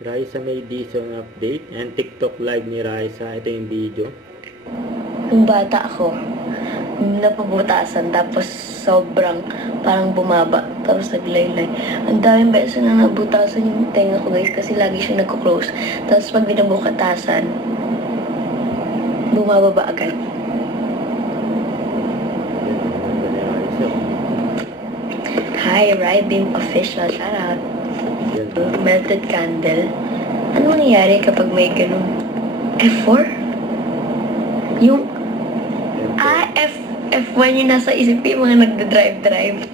Raisa may Dizon update and TikTok live ni Raisa. Ito yung video. Nung bata ako, napabutasan, tapos sobrang parang bumaba, tapos naglaylay. Ang daming beses na nabutasan yung tenga ko guys, kasi lagi siya nagko-close. Tapos pag binabukatasan, bumababa agad. Ganda ni Raisa. Hi, Rybim Official, shout out. Ganda. Melted candle. Ano nangyayari kapag may ganun? F4? Yung F1 yung nasa isip ko, yung mga nagda-drive.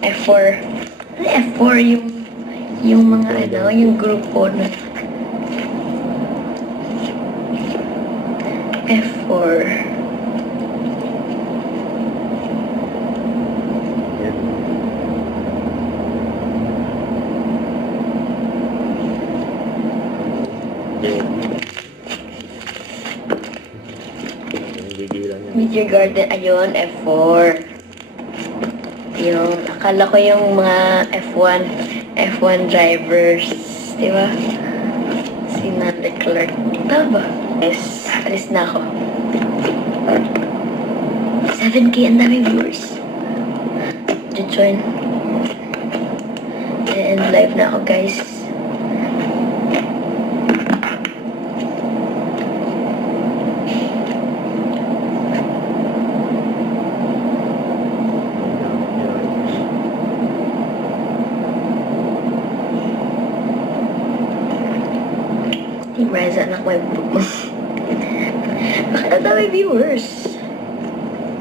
F4. Ano F4? Yung mga ano, yung grupo na F4. Yan. Gigilan yan. Meteor Garden, ayun, F4. Yung, akala ko yung mga F1 drivers, di ba? Si Leclerc. Tama ba? Yes, alis na ako. 7K, ang daming viewers. Join. And live na ako, guys. Team Reza, anak mo yung book mo. Bakit ang dami viewers?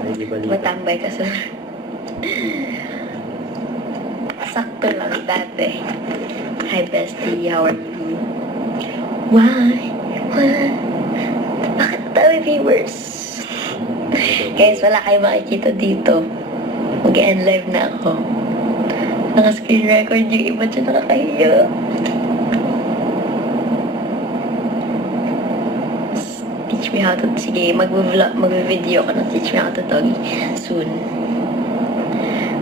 Ay, di balita. Matambay ka sa... Sakto lang dati. Hi, bestie. How are you? Why? Bakit ang dami viewers? Guys, wala kayo makikita dito. Mag-end live na ako. Naka-screen record yung iba dyan, nakakahiya. Teach me how to... Sige, mag-video ko na teach me how to talkie soon.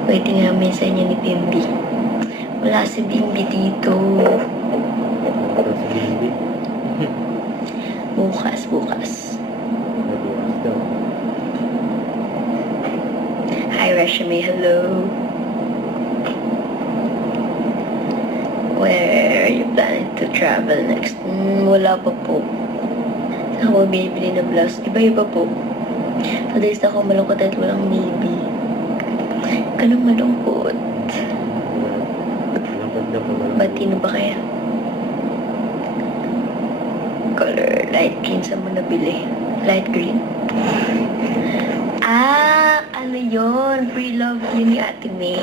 Waiting namin sa inyo ni Bimbi. Wala si Bimbi dito. Para sa Bimbi. Bukas. Nabukas daw. Hi, Resume. Hello. Where are you planning to travel next? Wala pa po. Saan ako bibili na blouse? Iba-iba po. Madalis na ako malungkot at walang maybe. Anong malungkot? Lapad na pa wala. Batino ba kaya? Color, light green sa mo nabili. Light green. Ano yun? Pre-love yun ni Ate May.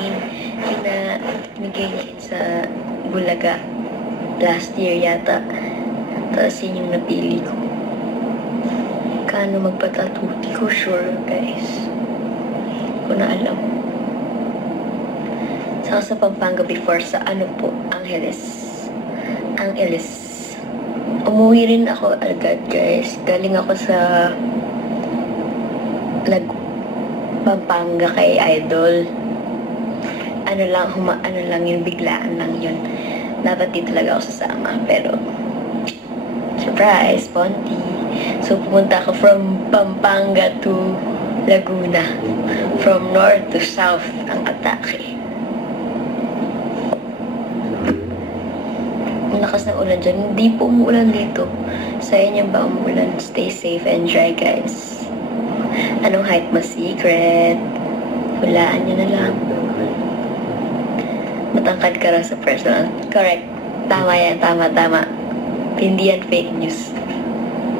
Yung na binigay niya yun sa Bulaga. Last year yata. Tapos yun yung napili ko. Kano magpatattoo? Di ko sure, guys. Hindi ko na alam. Saka sa Pampanga before sa ano po, Angeles. Umuwi rin ako agad, guys. Galing ako sa Pampanga kay Idol. Ano lang yun, biglaan lang yun. Dapat di talaga ako sasama, pero surprise, Ponti. So, pumunta ako from Pampanga to Laguna. From north to south ang atake. Ang lakas ng ulan dyan. Hindi po umuulan dito. Sa inyo ba umuulan? Stay safe and dry, guys. Anong height mo? Secret. Hulaan nyo na lang. Matangkad ka raw sa personal. Correct. Tama yan. Tama. Hindi yan fake news.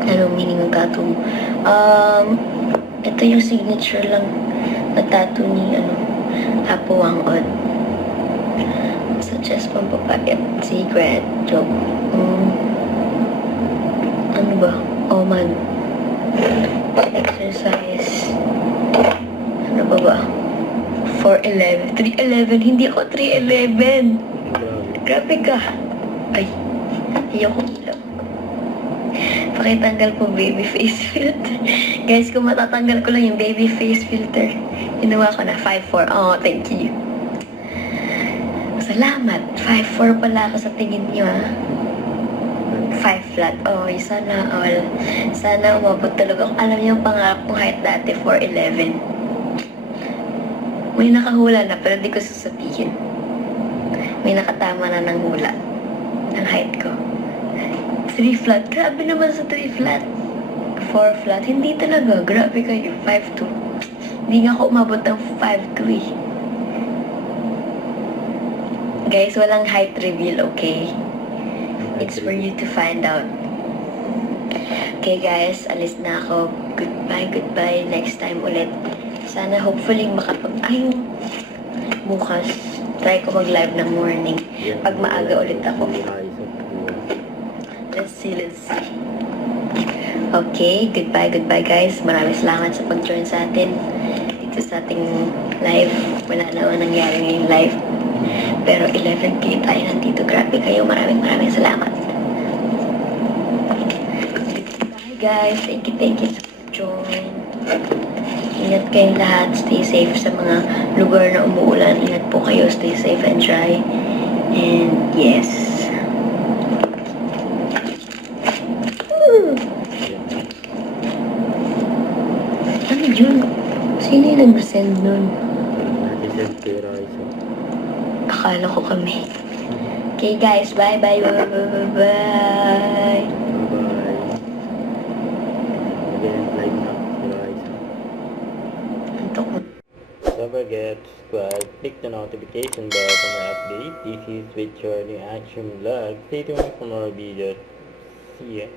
Anong meaning ng tattoo? Ito yung signature lang na tattoo ni, Apo Wangod. Sa chest pampapakit. Secret. Joke. Ano ba? Oman. Exercise. Ano ba? 4'11". 3'11". Hindi ako 3'11". Grabe ka. Ay. Ayoko lang. Pakitanggal po baby face filter. Guys, kung matatanggal ko lang yung baby face filter, ginawa ko na 5'4". Oh, thank you. Salamat. 5'4" pala ako sa tingin niyo, ha? 5 flat. Oh, sana all. Sana umabot talaga. Alam niyo, yung pangarap kong height dati, 4'11". May nakahula na, pero di ko sasabihin. May nakatama na ng hula. Ang height ko. 3 flat. Grabe naman sa 3 flat. 4 flat. Hindi talaga. Grabe kayo. 5'2". Hindi nga ako umabot ng 5'2" eh. Guys, walang height reveal, okay? It's for you to find out. Okay guys, alis na ako. Goodbye. Next time ulit. Sana hopefully Ay, bukas. Try ko mag-live ng morning. Pag maaga ulit ako. Let's see. Okay, goodbye guys. Maraming salamat sa pag-join sa atin. Dito sa ating live. Wala naman nangyari ngayong live. Pero 11K tayo nandito. Grabe kayo. Maraming salamat. Bye guys. Thank you sa pag-join. Ingat kayong lahat. Stay safe sa mga lugar na umuulan. Ingat po kayo. Stay safe and dry. And yes. Ano yun? Sino yung nag-send nun? Nag-send kay Raisa. Akala ko kami. Okay guys, bye. Bye. Again, like na si Raisa. Antok mo. Don't forget to subscribe, click the notification bell for my update. This is with your new action vlog. Stay tuned for more videos. See ya.